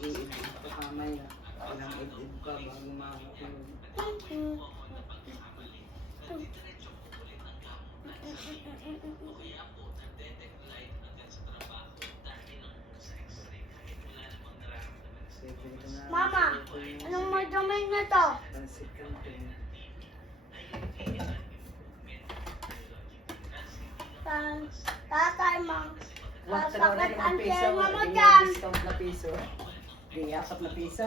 i-edit pa kamaya. Ilang edit pa bago makakapulog. Mama, anong madamay na to? Pansit canton. Tatay, ma. Sasakit ang piso, tenga mo hindi dyan. discount na piso. Hindi, 4 na piso.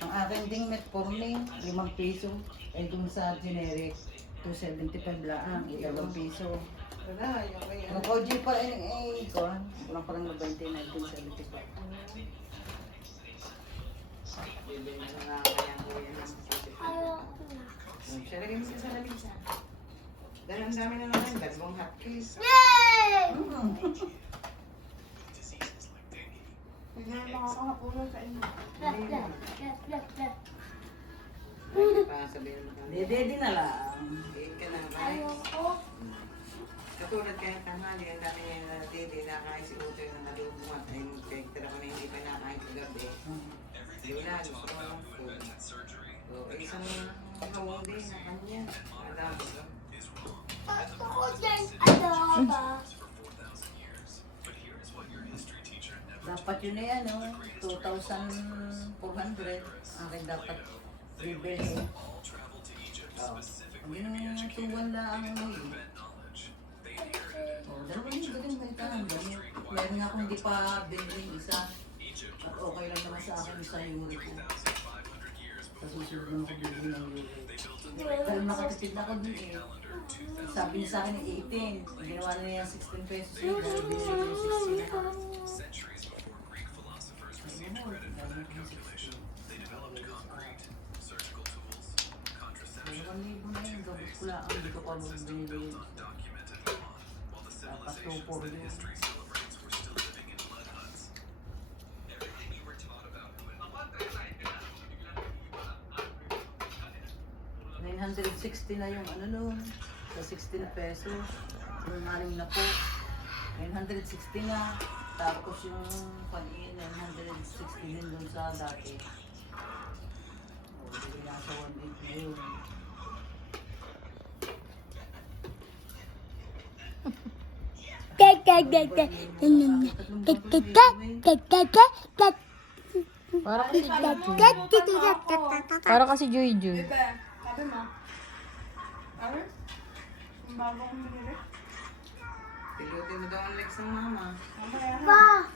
Ang akin ding metformin, 5 piso. Eh dun sa generic, 275 lang, 2 piso. Wala, yung kaya. Ang Koji pa rin ko, walang parang na 20, 1975. Bibili na nga kaya kuya ng sisip. Ayoko na. Siya lagay mo sa lamisa. Dahil ang dami na naman, dalawang hotcakes. Yay! Hindi na makakahapunan sa inyo. Left. Ay, pa sabihin mo kami. Dede na lang. Eat ka na, right? Ayoko. Katulad kaya tanghali, ang dami niya na dede, nakain si Utoy ng kalubungan. Ay, mag-check ako na hindi pa nakain kagabi. Hindi wala, gusto ko ng food. So, isang hawang din na kanya. Alam mo. Gusto ko din adobo. Dapat yun na yan, no? 2,400. Akin dapat bibili. Hindi na tuwan lang ang may. Dalawang yung galing may tanong. Meron nga akong hindi pa binili isa. At okay lang naman sa akin sa yuri ko. Sa susunod naman ko bibili ng yuri. Pero nakatipid na ako dun eh. Sabi niya sa akin ng 18. Ginawa na niya 16 pesos yun. Dahil binili ko yung 16 na. Dalawang libo na yun. Gabot ko lang. Hindi ko pa binili. Dapat 2-4 yun. $960 na yung ano no, sa 16 pesos. Maling na po. 960 na. Tapos yung panin, 960 din dun sa dati. O, hindi nasa 1.8 na yun. Para kasi Joy Joy. Sabi mo? Sabi? Ang bago kong binili. Pilutin mo daw ang legs ng mama. Pa,